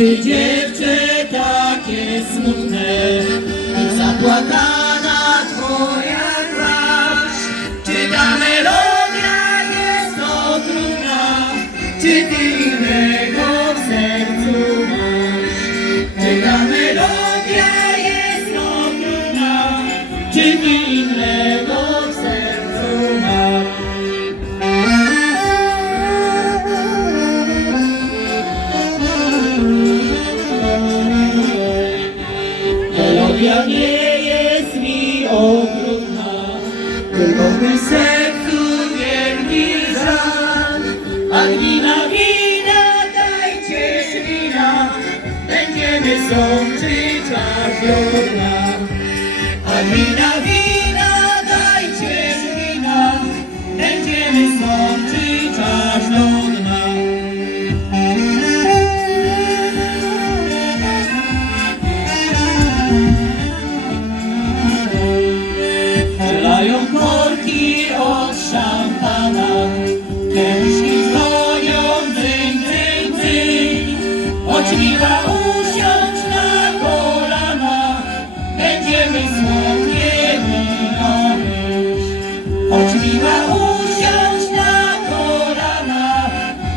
Ty dziewczę takie smutne i zapłakana twoja twarz. Czy ta melodia jest okrutna, czy ty innego w sercu masz? Czy ta melodia jest okrutna, czy ty innego w sercu masz? Melodia nie jest mi okrutna, tylko w mym sercu wielki żal. A wina, dajcie wina, będziemy sączyć aż do dna. A wina, dajcie wina, będziemy sączyć aż do dna. Strzelają korki od szampana, kieliszki dzwonią, dzyń, dzyń, dzyń. Choć miła usiąść na kolana, będziemy słodkie wino pić. Choć miła usiąść na kolana,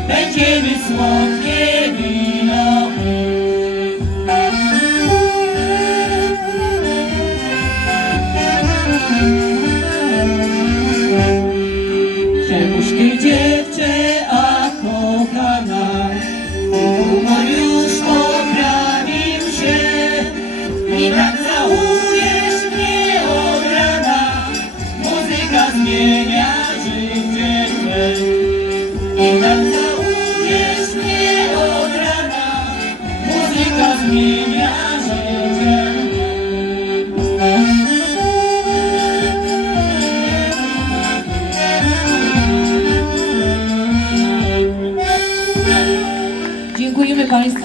będziemy słodkie wino pić. Czemuż ty dziewczę, a kochana, humor już poprawił się i tak całujesz mnie od rana, muzyka zmienia życie twe. I tak całujesz mnie od rana, muzyka zmienia życie twe. Dziękujemy Państwu.